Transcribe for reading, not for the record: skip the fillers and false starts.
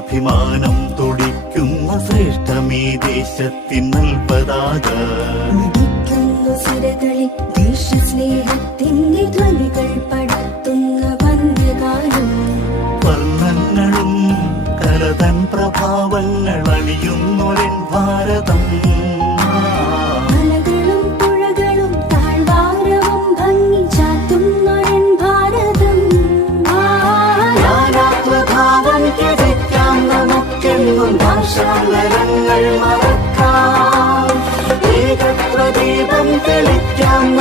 അഭിമാനം തുടിക്കുന്ന ശ്രേഷ്ഠമീ ദേശത്തിൻ നൽപതാക സിരകളിൽ ദേശസ്നേഹത്തിന്റെ ധ്വനികൾ പടർത്തുന്ന വന്യഗാനം വർണ്ണങ്ങളും കലതൻ പ്രഭാവങ്ങൾ അണിയുന്നൊരൻ ഭാരതം മലകളും പുഴകളും താഴ്വാരവും ഭംഗി ചാത്തുന്നൊരൻ ഭാരതം നാനാത്വഭാവം ത്യജിക്കാം നമുക്കെന്നും ഭാഷാന്തരങ്ങൾ മറക്കാം ഏകത്വദീപം തെളിക്കാം